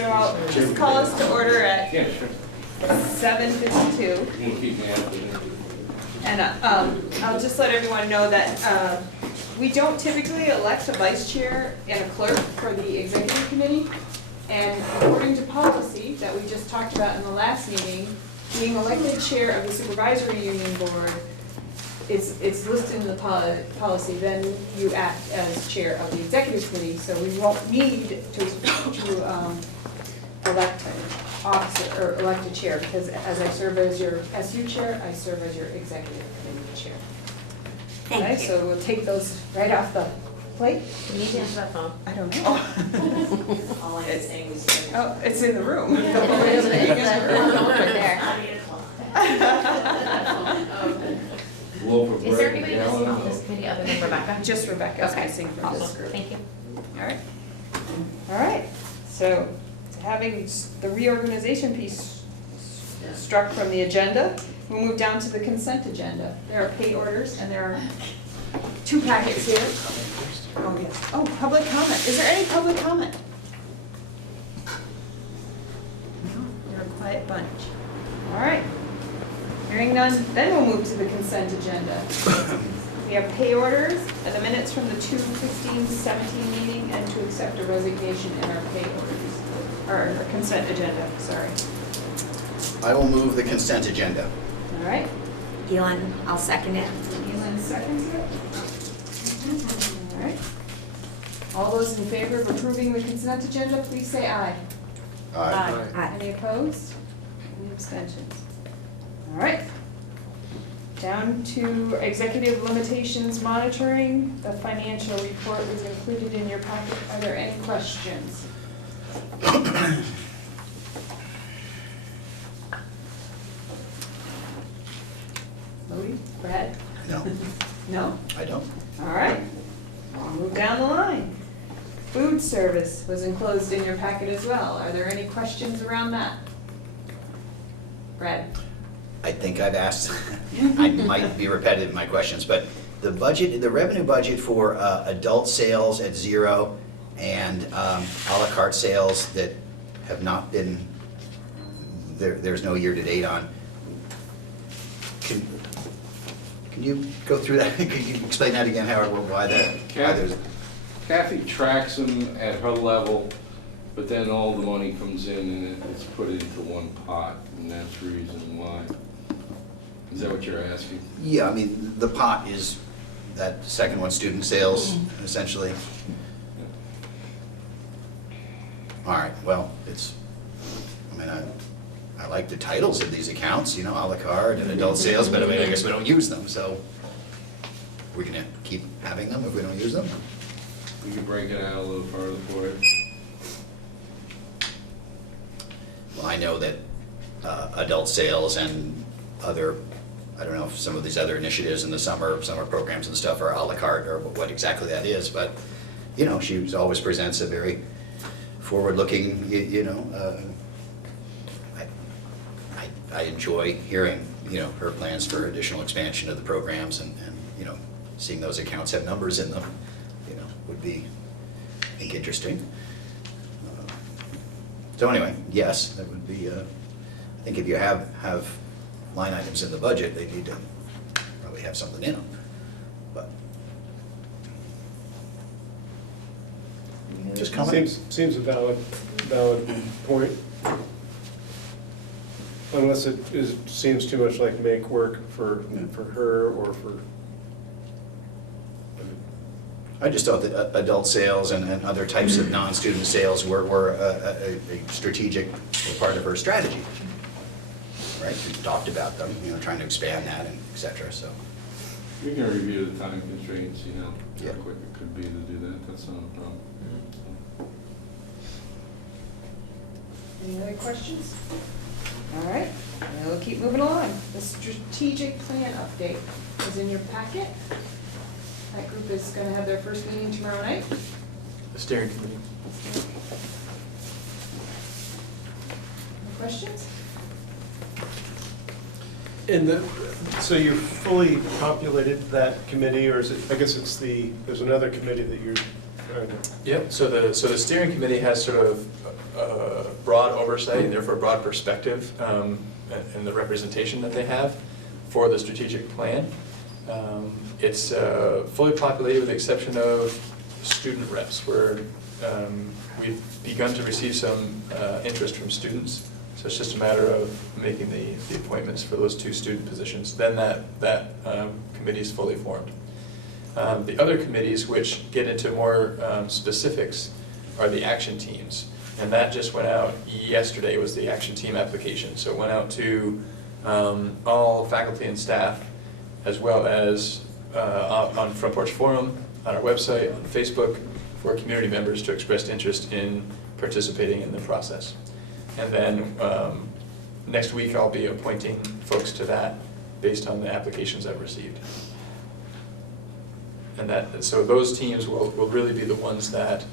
So I'll just call us to order at Yeah, sure. 7:52. You can keep me after that. And I'll just let everyone know that we don't typically elect a vice chair and a clerk for the executive committee. And according to policy that we just talked about in the last meeting, being elected chair of the supervisory union board, it's listed in the policy, then you act as chair of the executive committee, so we won't need to elect an officer, or elect a chair, because as I serve as your SU chair, I serve as your executive committee chair. Thank Okay, you. so we'll take those right off the plate. Do you need to answer that phone? I don't know. All I'm saying is. Oh, it's in the room. Over there. Loaf of Is there bread, anybody a missing gallon on this of committee other than Rebecca? Just Rebecca's Okay, missing from this awesome, group. thank you. All right. All right, so having the reorganization piece struck from the agenda, we'll move down to the consent agenda. There are pay orders and there are 2 packets here. Oh, yes. Oh, public comment. Is there any public comment? No, you're a quiet bunch. All right. Hearing none, then we'll move to the consent agenda. We have pay orders and the minutes from the 2/15/17 meeting and to accept a resignation in our pay orders, or our consent agenda, sorry. I will move the consent agenda. All right, Elon, I'll second it. Elin seconds it. All right. All those in favor of approving the consent agenda, please say aye. Aye. Any opposed? Any abstentions? All right. Down to executive limitations monitoring. The financial report was included in your packet. Are there any questions? Louis, Brad? No, No? I don't. All right. I'll move down the line. Food service was enclosed in your packet as well. Are there any questions around that? Brad? I think I've asked, I might be repetitive in my questions, but the budget, the revenue budget for adult sales at 0 and à la carte sales that have not been, there's no year-to-date on. Can you go through that? Can you explain that again, Howard, why that? why there's- Kathy tracks them at her level, but then all the money comes in and it's put into one pot, and that's the reason why. Is that what you're asking? Yeah, I mean, the pot is that second one, student sales, essentially. All right, well, it's, I mean, I like the titles of these accounts, you know, à la carte and adult sales, but I mean, I guess we don't use them, so we're gonna keep having them if we don't use them? We could break it out a little further for it. Well, I know that adult sales and other, I don't know if some of these other initiatives in the summer programs and stuff are à la carte or what exactly that is, but, you know, she always presents a very forward-looking, you know, I enjoy hearing, you know, her plans for additional expansion of the programs and, you know, seeing those accounts have numbers in them, you know, would be, I think, interesting. So anyway, yes, that would be, I think if you have line items in the budget, they need to probably have something in them, but. Just comment. Seems a valid point. Unless seems too much like make work for her or for. I just thought that adult sales and other types of non-student sales were a strategic part of her strategy, right? We talked about them, you know, trying to expand that and et cetera, so. We can review the time constraints, you know, Yeah. how quick it could be to do that, that's not a problem. Any other questions? All right, we'll keep moving along. The strategic plan update is in your packet. That group is gonna have their first meeting tomorrow night. The steering committee. Any questions? And so you're fully populated that committee, or is it, I guess it's there's another committee that you're trying to. Yep, so the steering committee has sort of broad oversight and therefore broad perspective and the representation that they have for the strategic plan. It's fully populated with the exception of student reps, where we've begun to receive some interest from students. So it's just a matter of making the appointments for those 2 student positions. Then that committee is fully formed. The other committees, which get into more specifics, are the action teams. And that just went out yesterday, was the action team application. So it went out to all faculty and staff, as well as on Front Porch Forum, on our website, on Facebook, for community members to express interest in participating in the process. And then next week I'll be appointing folks to that based on the applications I've received. And so those teams will really be the ones that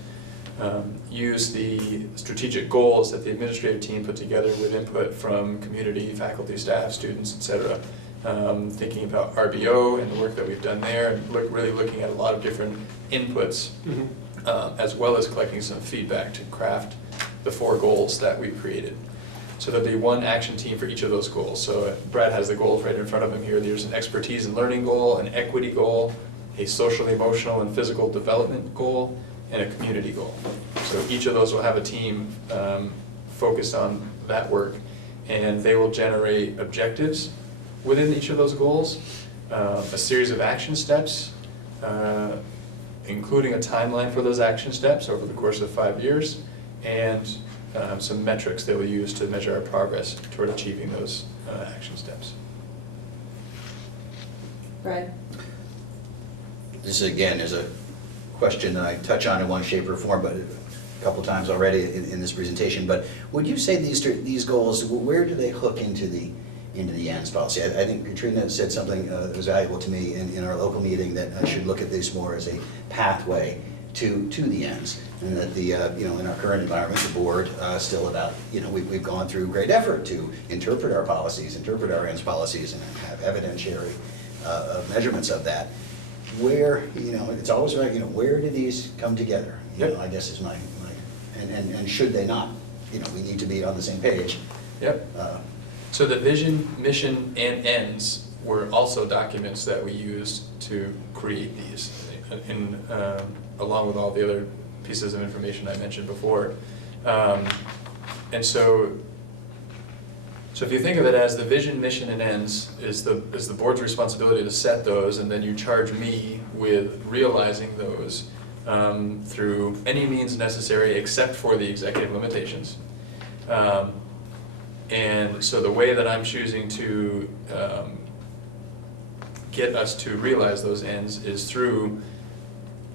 use the strategic goals that the administrative team put together with input from community, faculty, staff, students, etc. Thinking about RBO and the work that we've done there, and really looking at a lot of different inputs, as well as collecting some feedback to craft the 4 goals that we've created. So there'll be one action team for each of those goals. So Brad has the goals right in front of him here. There's an expertise and learning goal, an equity goal, a social, emotional, and physical development goal, and a community goal. So each of those will have a team focused on that work, and they will generate objectives within each of those goals, a series of action steps, including a timeline for those action steps over the course of 5 years, and some metrics they will use to measure our progress toward achieving those action steps. Brad? This again is a question that I touch on in one shape or form, but a couple times already in this presentation. But would you say these goals, where do they hook into the ends policy? I think Katrina said something that was valuable to me in our local meeting, that I should look at this more as a pathway to the ends, and that the in our current environment, the board still about we've gone through great effort to interpret our policies, interpret our ends policies, and have evidentiary measurements of that. Where it's always right. Where do these come together? Yep. I guess is my and should they not? We need to be on the same page. Yep. So the vision, mission, and ends were also documents that we used to create these, along with all the other pieces of information I mentioned before. And so if you think of it as the vision, mission, and ends is the board's responsibility to set those, and then you charge me with realizing those through any means necessary except for the executive limitations. And so the way that I'm choosing to get us to realize those ends is through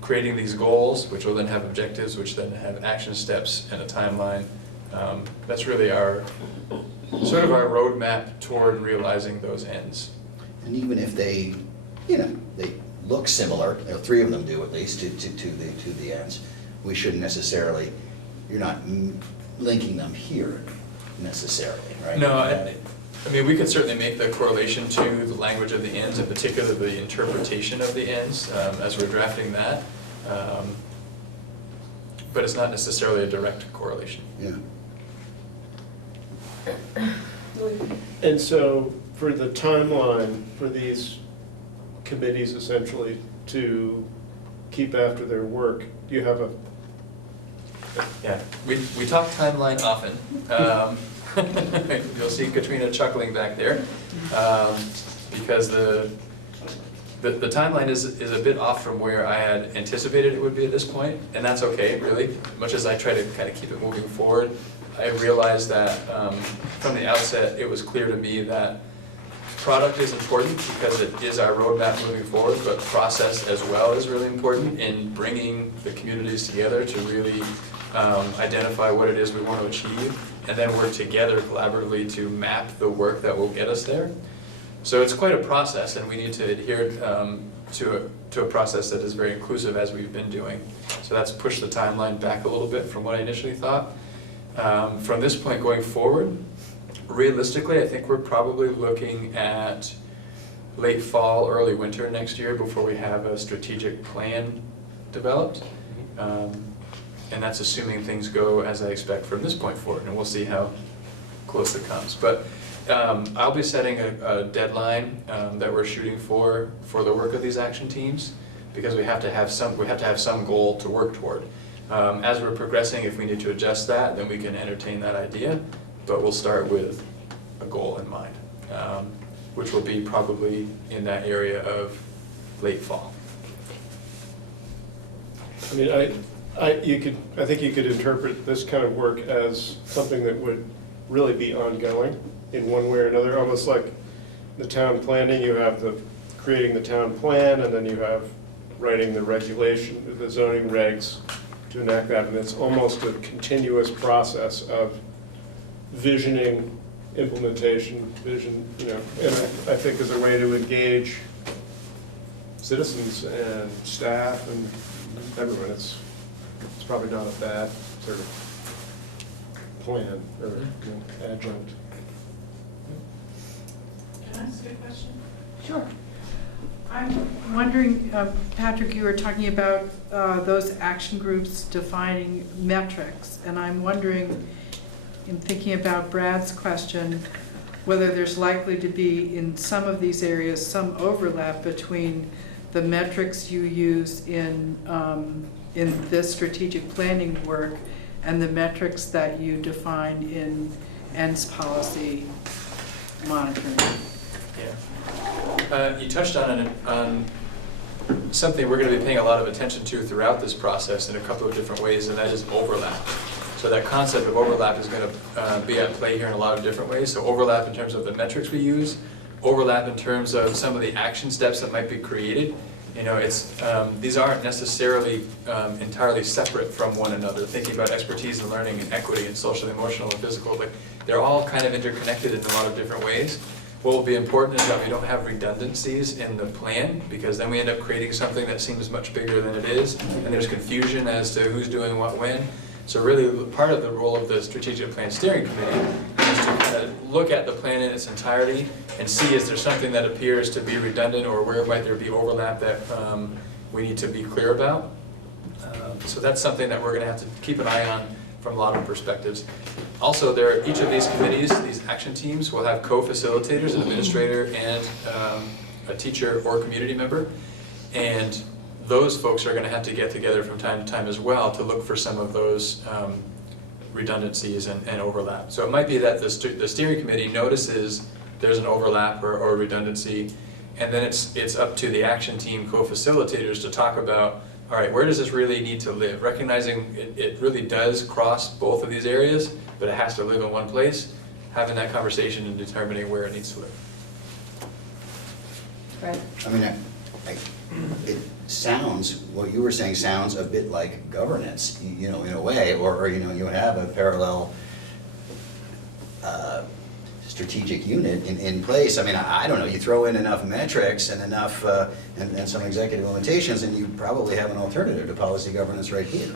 creating these goals, which will then have objectives, which then have action steps and a timeline. That's really our sort of our roadmap toward realizing those ends. And even if they look similar, 3 of them do at least to the ends, we shouldn't necessarily. You're not linking them here necessarily, right? No, I mean, we could certainly make the correlation to the language of the ends, in particular the interpretation of the ends as we're drafting that. But it's not necessarily a direct correlation. Yeah. And so for the timeline for these committees essentially to keep after their work, do you have a... Yeah, we talk timeline often. You'll see Katrina chuckling back there, because the timeline is a bit off from where I had anticipated it would be at this point, and that's okay, really. Much as I try to kind of keep it moving forward, I realized that from the outset it was clear to me that product is important because it is our roadmap moving forward, but process as well is really important in bringing the communities together to really identify what it is we want to achieve, and then work together collaboratively to map the work that will get us there. So it's quite a process, and we need to adhere to a process that is very inclusive, as we've been doing. So that's pushed the timeline back a little bit from what I initially thought. From this point going forward, realistically, I think we're probably looking at late fall, early winter next year before we have a strategic plan developed. and that's assuming things go as I expect from this point forward, and we'll see how close it comes. But I'll be setting a deadline that we're shooting for the work of these action teams, because we have to have some goal to work toward. As we're progressing, if we need to adjust that, then we can entertain that idea, but we'll start with a goal in mind, which will be probably in that area of late fall. I mean, I think you could interpret this kind of work as something that would really be ongoing in one way or another, almost like the town planning. You have the creating the town plan, and then you have writing the regulation, the zoning regs to enact that, and it's almost a continuous process of visioning, implementation, vision, you know, and I think is a way to engage citizens and staff and everyone. It's probably not a bad sort of plan or adjunct. Can I ask a question? Sure. I'm wondering, Patrick, you were talking about those action groups defining metrics, and I'm wondering, in thinking about Brad's question, whether there's likely to be, in some of these areas, some overlap between the metrics you use in this strategic planning work and the metrics that you define in END's policy monitoring. Yeah. You touched on something we're going to be paying a lot of attention to throughout this process in a couple of different ways, and that is overlap. So that concept of overlap is going to be at play here in a lot of different ways. So overlap in terms of the metrics we use, overlap in terms of some of the action steps that might be created. You know, these aren't necessarily entirely separate from one another. Thinking about expertise and learning and equity and social, emotional, and physical, but they're all kind of interconnected in a lot of different ways. What will be important is that we don't have redundancies in the plan, because then we end up creating something that seems much bigger than it is, and there's confusion as to who's doing what when. So really, part of the role of the Strategic Plan Steering Committee is to kind of look at the plan in its entirety and see is there something that appears to be redundant, or where might there be overlap that we need to be clear about. So that's something that we're going to have to keep an eye on from a lot of perspectives. Also, each of these committees, these action teams, will have co-facilitators, an administrator and a teacher or community member. And those folks are going to have to get together from time to time as well to look for some of those redundancies and overlap. So it might be that the steering committee notices there's an overlap or redundancy, and then it's up to the action team co-facilitators to talk about, all right, where does this really need to live? Recognizing it really does cross both of these areas, but it has to live in one place. Having that conversation and determining where it needs to live. Right. I mean, it sounds, what you were saying sounds a bit like governance, you know, in a way, or you know, you have a parallel strategic unit in place. I mean, I don't know, you throw in enough metrics and enough, and some executive limitations, and you probably have an alternative to policy governance right here.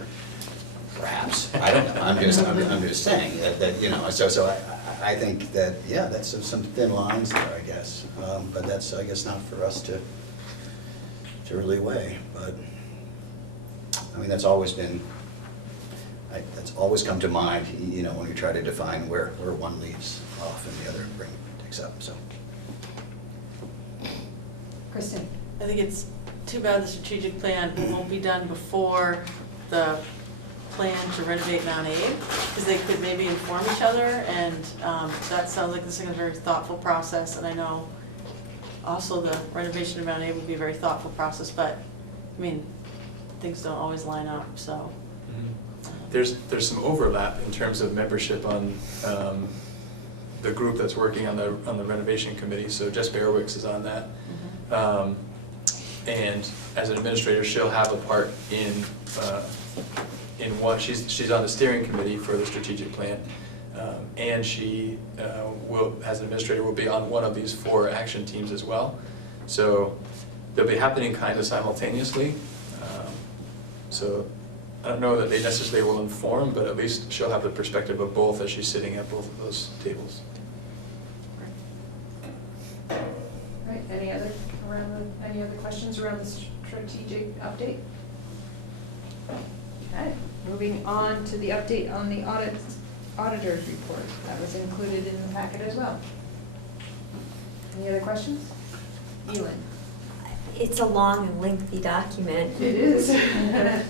Perhaps, I don't know, I'm just saying that you know, so I think that, yeah, that's some thin lines there, I guess. But that's, I guess, not for us to really weigh, but, I mean, that's always come to mind, you know, when you try to define where one leaves off and the other takes up, so. Kristen? I think it's too bad the strategic plan won't be done before the plan to renovate Mount Aid, because they could maybe inform each other, and that sounds like this is a very thoughtful process, and I know also the renovation of Mount Aid would be a very thoughtful process, but, I mean, things don't always line up, so. There's some overlap in terms of membership on the group that's working on the renovation committee. So Jess Bearwicks is on that, and as an administrator, she'll have a part in what she's on the steering committee for the strategic plan, and she will, as an administrator, will be on one of these 4 action teams as well. So they'll be happening kind of simultaneously. So I don't know that they necessarily will inform, but at least she'll have the perspective of both as she's sitting at both of those tables. Right, any other questions around the strategic update? Okay, Moving on to the update on the auditor's report. That was included in the packet as well. Any other questions? Elin? It's a long and lengthy document. It is.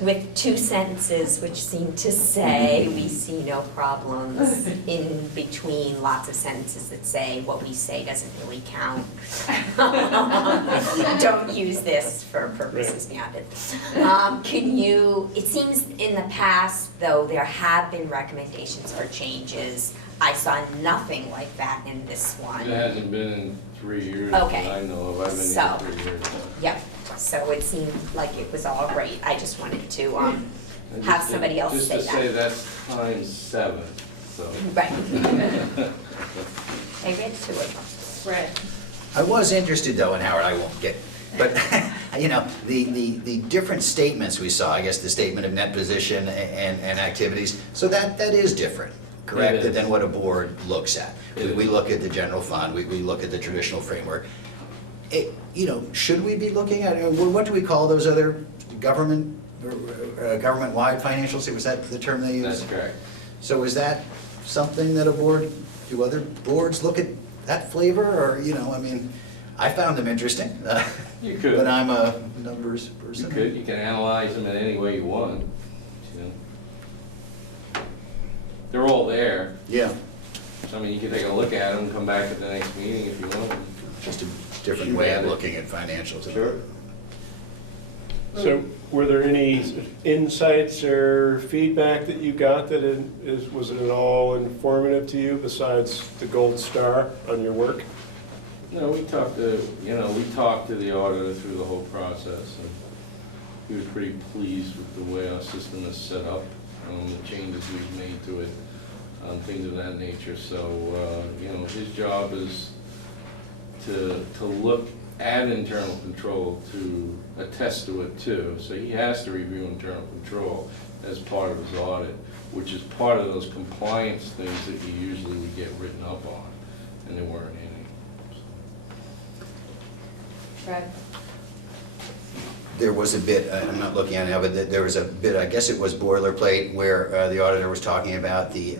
With 2 sentences which seem to say, we see no problems, in between lots of sentences that say, what we say doesn't really count. Don't use this for purposes beyond it. Can you, it seems in the past, though, there have been recommendations or changes. I saw nothing like that in this one. It hasn't been in 3 years Okay. that I know of. I've been So- here 3 years. Yep, so it seemed like it was all great. I just wanted to And have just to- somebody else say Just to say that. that's times 7, so. Right. I read 2 of them. Brad? I was interested though, and Howard, I won't get, but, you know, the different statements we saw, I guess the statement of net position and activities, so that is different, correct? It is. Than what a board looks at. It We is. look at the general fund, we look at the traditional framework. You know, should we be looking at, what do we call those other government-wide financials? Was that the term they used? That's correct. So is that something that do other boards look at that flavor, or, you know, I mean, I found them interesting. You could. But I'm a numbers You person. could, you can analyze them in any way you want, you know. They're all there. Yeah, I mean, you can take a look at them, come back at the next meeting if you want. just a different Shoot way at of it. looking at financials. So were there any insights or feedback that you got that was it at all informative to you besides the gold star on your work? No, we talked to the auditor through the whole process, and he was pretty pleased with the way our system is set up, the changes we've made to it, things of that nature. So, you know, his job is to look at internal control, to attest to it too. So he has to review internal control as part of his audit, which is part of those compliance things that you usually would get written up on, and there weren't any. Brad? There was a bit, I'm not looking at it now, but there was a bit, I guess it was boilerplate, where the auditor was talking about the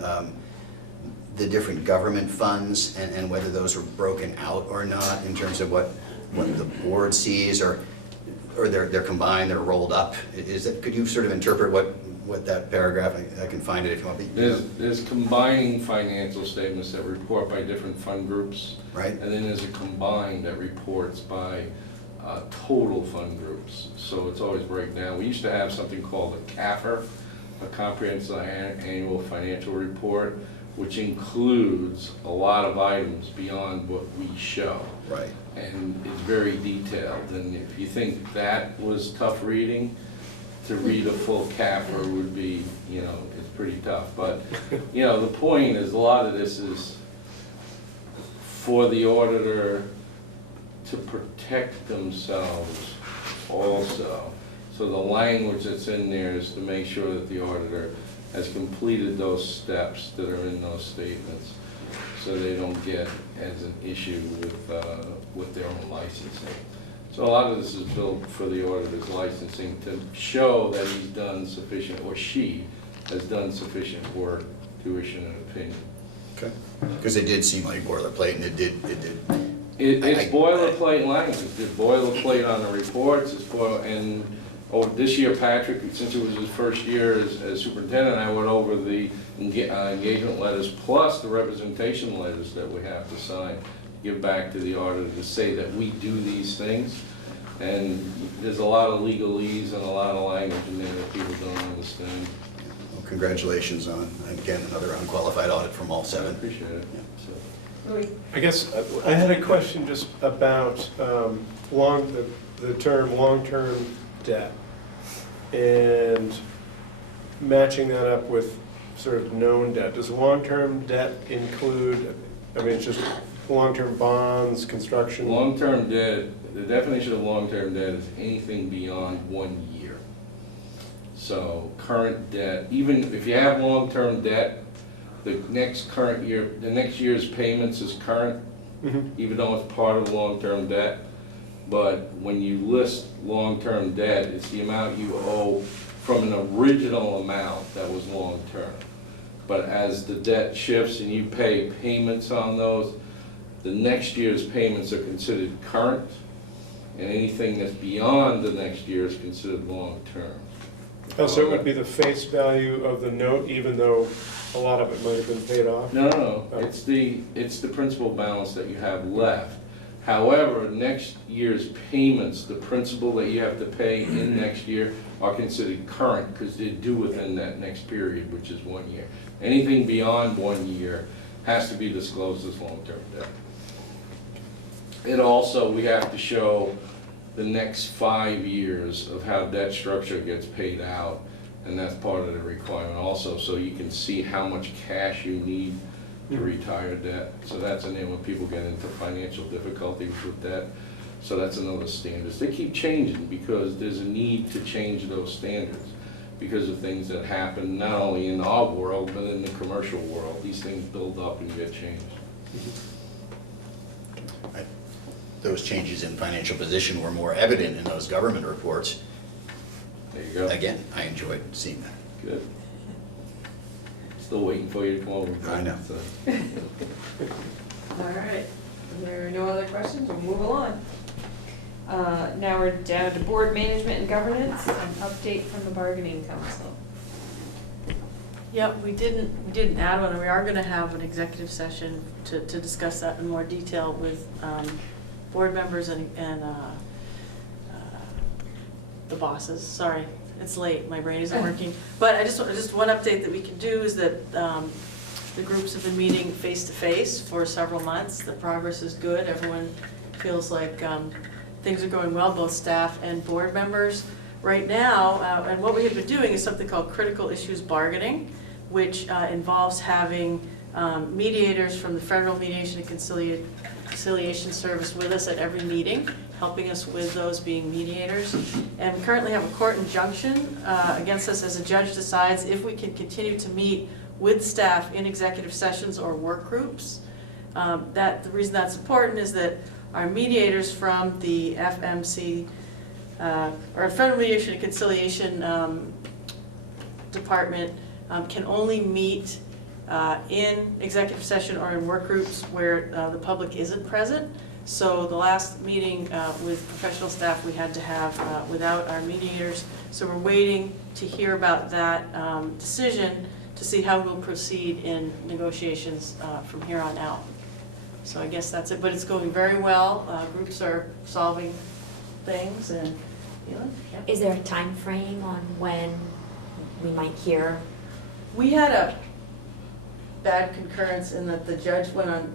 different government funds and whether those were broken out or not in terms of what the board sees, or they're combined, they're rolled up. Could you sort of interpret what that paragraph, I can find it if you want me. There's combining financial statements that report by different fund groups. Right. And then there's a combined that reports by total fund groups. So it's always breakdown. We used to have something called a CAFR, a Comprehensive Annual Financial Report, which includes a lot of items beyond what we show. Right. And it's very detailed. And if you think that was tough reading, to read a full CAFR would be, you know, it's pretty tough. But, you know, the point is, a lot of this is for the auditor to protect themselves also. So the language that's in there is to make sure that the auditor has completed those steps that are in those statements, so they don't get as an issue with their own licensing. So a lot of this is built for the auditor's licensing to show that he's done sufficient, or she has done sufficient work to issue an opinion. Okay. Because it did seem like boilerplate, and it did. It's boilerplate language, it's boilerplate on the reports, this year, Patrick, since it was his first year as superintendent, I went over the engagement letters plus the representation letters that we have to sign, give back to the auditor to say that we do these things. And there's a lot of legalese and a lot of language in there that people don't understand. Well, congratulations on, again, another unqualified audit from all I 7. appreciate it. So, Louis? I guess I had a question just about the term long-term debt and matching that up with sort of known debt. Does long-term debt include, I mean, it's just long-term bonds, construction? long-term debt, the definition of long-term debt is anything beyond 1 year. So current debt, even if you have long-term debt, the next year's payments is current, Mhm. even though it's part of long-term debt. But when you list long-term debt, it's the amount you owe from an original amount that was long-term. But as the debt shifts and you pay payments on those, the next year's payments are considered current, and anything that's beyond the next year is considered long-term. Oh, so it would be the face value of the note, even though a lot of it might have been paid off? No, it's the principal balance that you have left. However, next year's payments, the principal that you have to pay in next year are considered current because they're due within that next period, which is 1 year. Anything beyond 1 year has to be disclosed as long-term debt. It also, we have to show the next 5 years of how debt structure gets paid out, and that's part of the requirement also, so you can see how much cash you need to retire debt. So that's an area when people get into financial difficulties with debt. So that's another standard. They keep changing because there's a need to change those standards because of things that happen not only in our world, but in the commercial world. These things build up and get changed. Right. Those changes in financial position were more evident in those government reports. There you go. Again, I enjoyed seeing that. Good. Still waiting for you to come over. I know. So. All right, if there are no other questions, we'll move along. Now we're down to board management and governance, an update from the bargaining council. Yep, we didn't add one, and we are gonna have an executive session to discuss that in more detail with board members and the bosses. Sorry, it's late, my brain isn't working. But just one update that we can do is that the groups have been meeting face-to-face for several months. The progress is good. Everyone feels like things are going well, both staff and board members. Right now, and what we have been doing is something called critical issues bargaining, which involves having mediators from the Federal Mediation and Conciliation Service with us at every meeting, helping us with those being mediators. And we currently have a court injunction against us as a judge decides if we can continue to meet with staff in executive sessions or work groups. The reason that's important is that our mediators from the FMC, or Federal Mediation and Conciliation Department, can only meet in executive session or in work groups where the public isn't present. So the last meeting with professional staff we had to have without our mediators. So we're waiting to hear about that decision to see how we'll proceed in negotiations from here on out. So I guess that's it, but it's going very well. Groups are solving things and, yeah. Is there a time frame on when we might hear? We had a bad concurrence in that the judge went on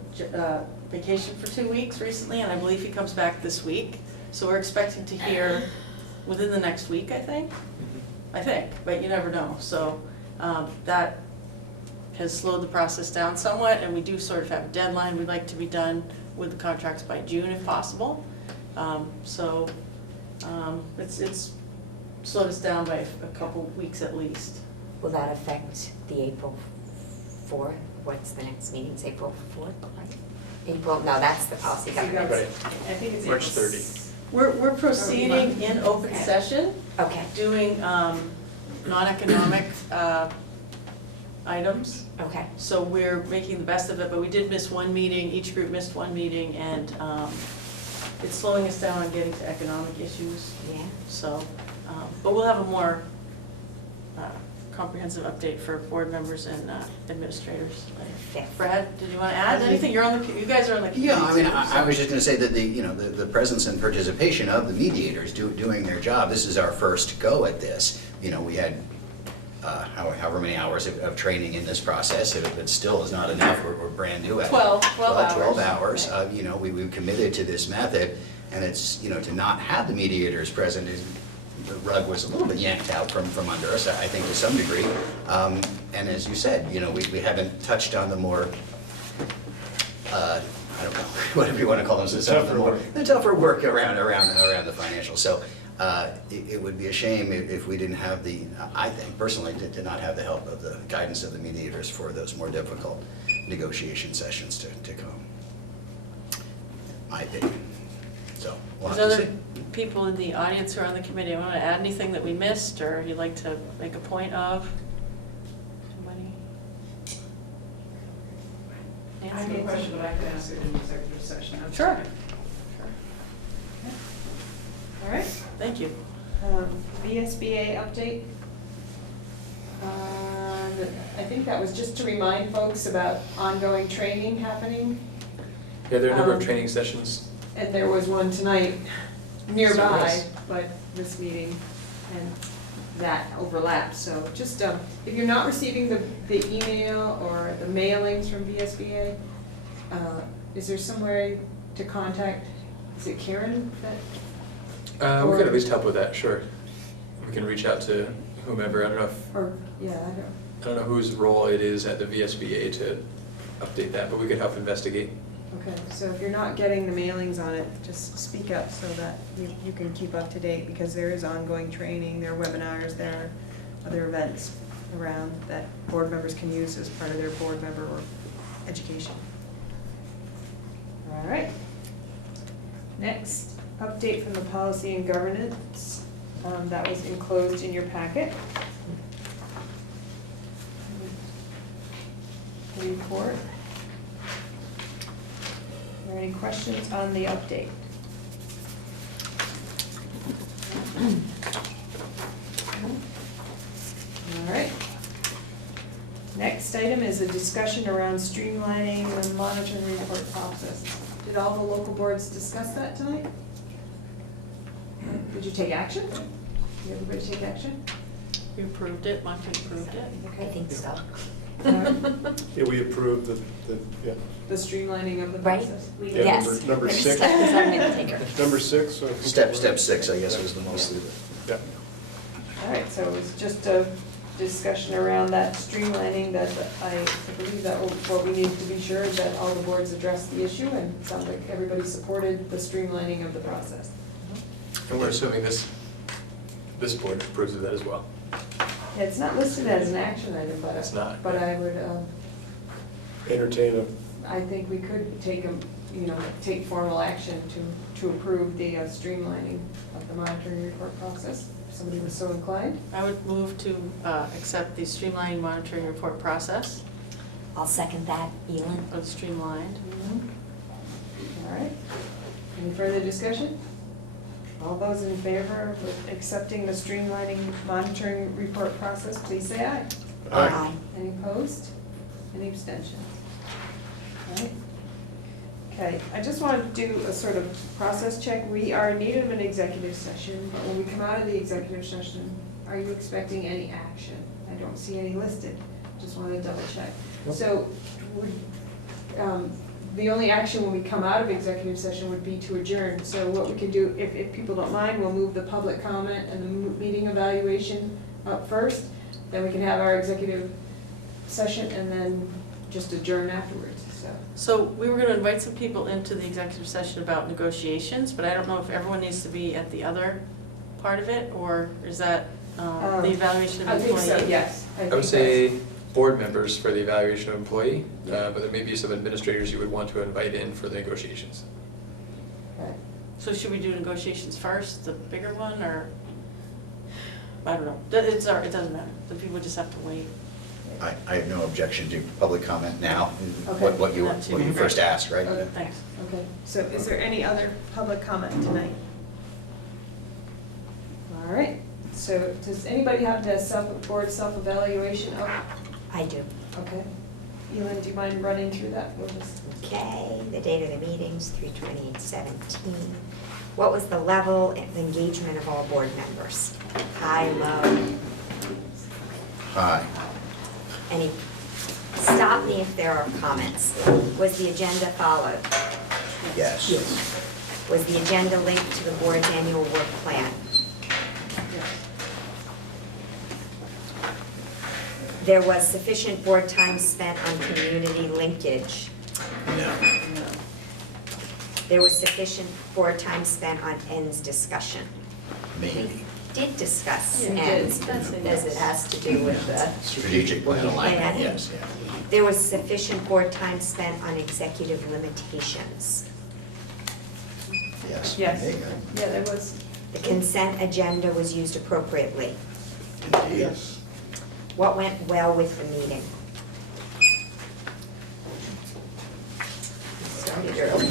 vacation for 2 weeks recently, and I believe he comes back this week. So we're expecting to hear within the next week, I think, but you never know. So that has slowed the process down somewhat, and we do sort of have a deadline. We'd like to be done with the contracts by June if possible. It's slowed us down by a couple weeks at least. Will that affect the April 4th? What's the next meeting? It's April 4th, right? April, no, that's the policy governance. Right. I think it's March April 30. We're proceeding in open Okay. session, Okay, doing non-economic items. okay. So we're making the best of it, but we did miss one meeting, each group missed one meeting, and it's slowing us down on getting to economic issues. Yeah. So, but we'll have a more comprehensive update for board members and administrators. Yeah. Brad, did you want to add anything? You guys are on the committee. Yeah, I mean, too, I was just gonna say that the presence and participation of the mediators doing their job, this is our first go at this. We had however many hours of training in this process, it still is not enough, we're brand new at it. 12 hours. 12 hours, we've committed to this method, and it's, to not have the mediators present, the rug was a little bit yanked out from under us, I think to some degree. And as you said, we haven't touched on the more, I don't know, whatever you want to call them, the tougher work around the financials. So it would be a shame if we didn't have I think personally, to not have the help of the guidance of the mediators for those more difficult negotiation sessions to come. My opinion. So we'll have There's to other see. people in the audience who are on the committee, want to add anything that we missed, or you'd like to make a point of? Anybody? I have a question, but I could ask it in executive session. I'm Sure. sorry. All right. Thank you. VSBA update. I think that was just to remind folks about ongoing training happening. Yeah, there are a number of Um, training sessions. And there was one tonight nearby, Yes. but this meeting and that overlaps. So just, if you're not receiving the email or the mailings from VSBA, is there some way to contact, is it Karen that, We could at least help with that, sure. We can reach out to whomever, I don't know if, or, yeah, I don't know whose role it is at the VSBA to update that, but we could help investigate. okay. So if you're not getting the mailings on it, just speak up so that you can keep up to date, because there is ongoing training, there are webinars, there are other events around that board members can use as part of their board member or education. All right. Next, update from the policy and governance. That was enclosed in your packet. The report. Are there any questions on the update? All right. Next item is a discussion around streamlining the monitoring report process. Did all the local boards discuss that tonight? Did you take action? Did everybody take action? We approved it, Monty approved it. I think so. Yeah, we approved yeah. The streamlining of the Right? process? Yeah, Yes. number We're 6. stuck with our minute taker. Number 6? Step 6, I guess, was the most. Yeah. All right, so it was just a discussion around that streamlining, that I believe that what we need to be sure is that all the boards address the issue, and it sounds like everybody supported the streamlining of the process. And we're assuming this board approves of that as well. Yeah, it's not listed as an action item, but. It's not, But yeah. I would, Entertain I think we could take take formal action to approve the streamlining of the monitoring report process, if somebody was so inclined. I would move to accept the streamlined monitoring report process, I'll second that, Elin. or streamlined. All right. Any further discussion? All those in favor of accepting the streamlining monitoring report process, please say aye. Aye. Any opposed? Any abstentions? All right. Okay, I just wanted to do a sort of process check. We are in need of an executive session, but when we come out of the executive session, are you expecting any action? I don't see any listed, just wanted to double check. Nope. So, the only action when we come out of executive session would be to adjourn. So what we can do, if people don't mind, we'll move the public comment and the meeting evaluation up first. Then we can have our executive session and then just adjourn afterwards, so. So we were gonna invite some people into the executive session about negotiations, but I don't know if everyone needs to be at the other part of it, or is that the evaluation of I think employee? so, yes. I would say board members for the evaluation of employee, but there may be some administrators you would want to invite in for the negotiations. Okay. So should we do negotiations first, the bigger one, or? I don't know, it doesn't matter, the people just have to wait. I have no objection to public comment now, Okay. what you first asked, right? Okay. Thanks. Okay, so is there any other public comment tonight? All right, so does anybody have the board self-evaluation up? I do. Okay. Elin, do you mind running through that? We'll just. Okay, the date of the meetings, 3/28/17. What was the level of engagement of all board members? High, low? Aye. Any, stop me if there are comments. Was the agenda followed? Yes. Was the agenda linked to the board's annual work plan? There was sufficient board time spent on community linkage. No. There was sufficient board time spent on ends discussion. Maybe. Did discuss Yeah, we did. ends, That's a as it yes. has to do with the. Strategic plan alignment, plan. yes, yeah. There was sufficient board time spent on executive limitations. yes. Yes. There you go. Yeah, there was. The consent agenda was used appropriately. Indeed. Yes. What went well with the meeting? Started early.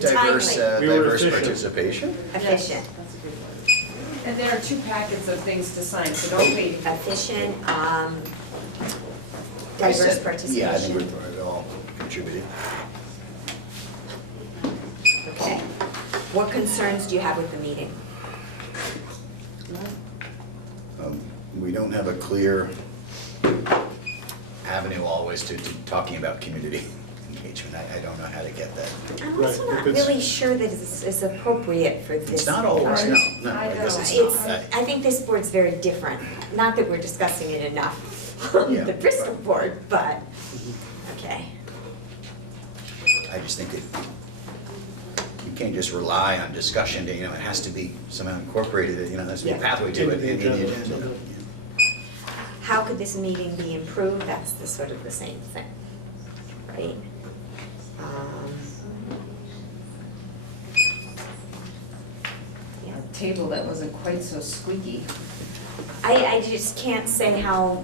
Diverse, We were diverse efficient. participation. Efficient. That's a good word. And there are 2 packets of things to sign, so don't wait. Efficient, I diverse said- participation. Yeah, I think we're all contributed. Okay. What concerns do you have with the meeting? We don't have a clear avenue always to talking about community engagement. I don't know how to get that. Right, I'm also not if it's- really sure that it's appropriate for this. It's not always, no, no, I I guess know. it's It's, not. I think this board's very different. Not that we're discussing it enough on Yeah. the Bristol board, but, okay. I just think that you can't just rely on discussion, it has to be somehow incorporated, there has to be a Yeah. pathway to it in the Agenda. agenda. How could this meeting be improved? That's the sort of the same thing, right? Yeah. A table that wasn't quite so squeaky. I just can't say how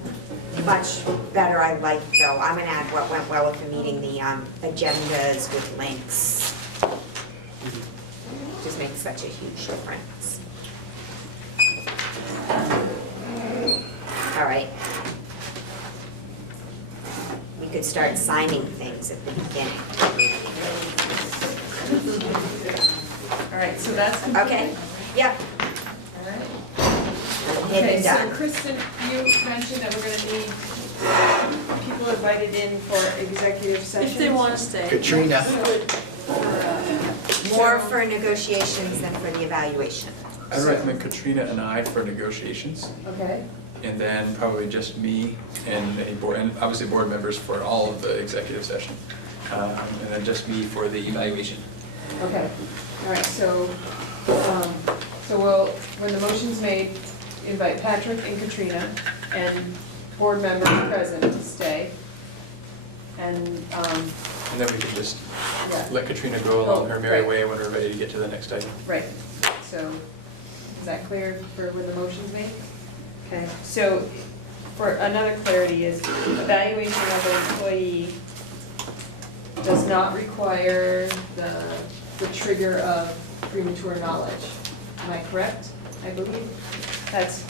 much better I like though. I'm gonna add what went well with the meeting, the agendas with links. Just makes such a huge difference. All right. We could start signing things at the beginning. All right, so that's complete. Okay, yep, All right. hit Okay, and so done. Kristen, you mentioned that we're gonna need people invited in for executive sessions. If they want to stay. Katrina. We would, More for negotiations than for the evaluation. I recommend Katrina and I for negotiations, Okay, and then probably just me and any board, and obviously board members for all of the executive session. And then just me for the evaluation. okay. All right, so we'll, when the motion's made, invite Patrick and Katrina and board members present to stay. And, And then we can just yeah, let Katrina go along her merry Right. way when we're ready to get to the next item. right. So, is that clear for when the motion's made? Okay, so for another clarity is evaluation of an employee does not require the trigger of premature knowledge. Am I correct? I believe that's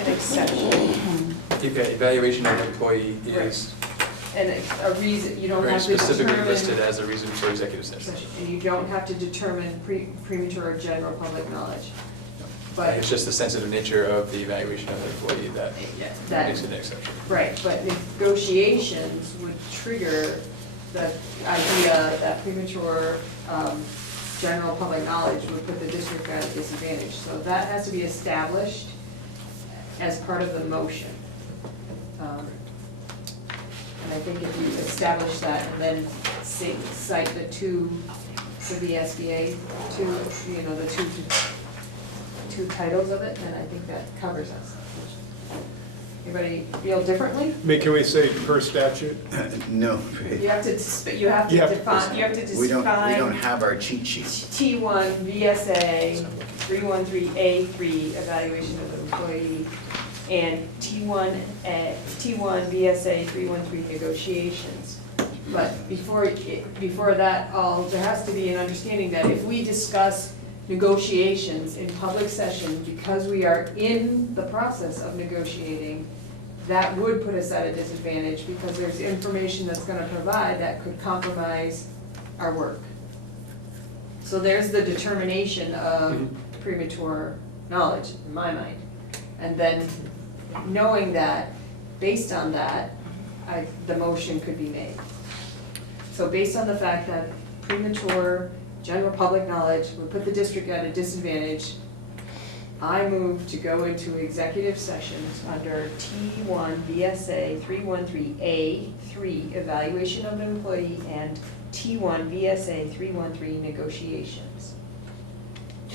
an exception. Okay, evaluation of employee is And a reason, you don't very have to specifically listed determine, as a reason for executive session. and you don't have to determine premature or general public knowledge. But It's just the sensitive nature of the evaluation of the employee that that, makes it an exception. right, but negotiations would trigger the idea that premature, general public knowledge would put the district at a disadvantage. So that has to be established as part of the motion. And I think if you establish that and then cite the two, for the SBA, the two titles of it, then I think that covers us. Anybody feel differently? Can we say per statute? No, You have to, you have to You have to define, you have to we don't define have our cheat sheets. T1 VSA 313A3 evaluation of the employee and T1 VSA 313 negotiations. But before that, there has to be an understanding that if we discuss negotiations in public session, because we are in the process of negotiating, that would put us at a disadvantage because there's information that's gonna provide that could compromise our work. So there's the determination of premature knowledge, in my mind. And then knowing that, based on that, the motion could be made. So based on the fact that premature general public knowledge would put the district at a disadvantage, I move to go into executive sessions under T1 VSA 313A3 evaluation of an employee and T1 VSA 313 negotiations.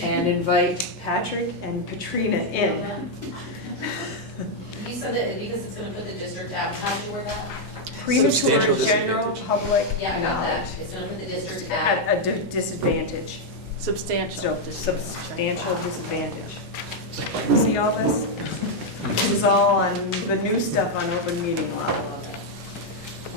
And invite Patrick and Katrina in. You said that because it's gonna put the district out, how did you word that? Premature Substantial general disadvantage. public Yeah, I got that. knowledge. It's gonna put the district out. At a disadvantage. Substantial. So, substantial disadvantage. See all this? This is all on the new stuff on open meeting law.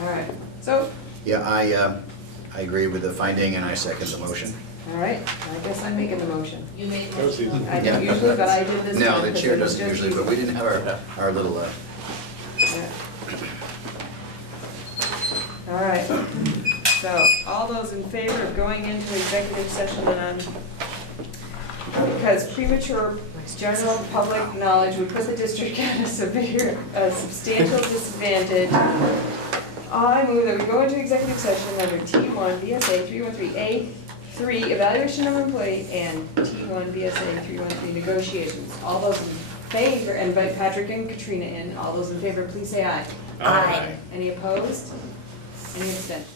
All right, so, Yeah, I agree with the finding and I second the motion. all right, I guess I'm making the motion. You made the That was motion. easy. I don't usually, but I did this No, one the because chair it was doesn't just usually, but we didn't have our little, Yeah. All right, so all those in favor of going into executive session because premature general public knowledge would put the district at a substantial disadvantage. I move that we go into executive session under T1 VSA 313A3 evaluation of employee and T1 VSA 313 negotiations. All those in favor, and invite Patrick and Katrina in. All those in favor, please say aye. Aye. Any opposed? Any abstentions?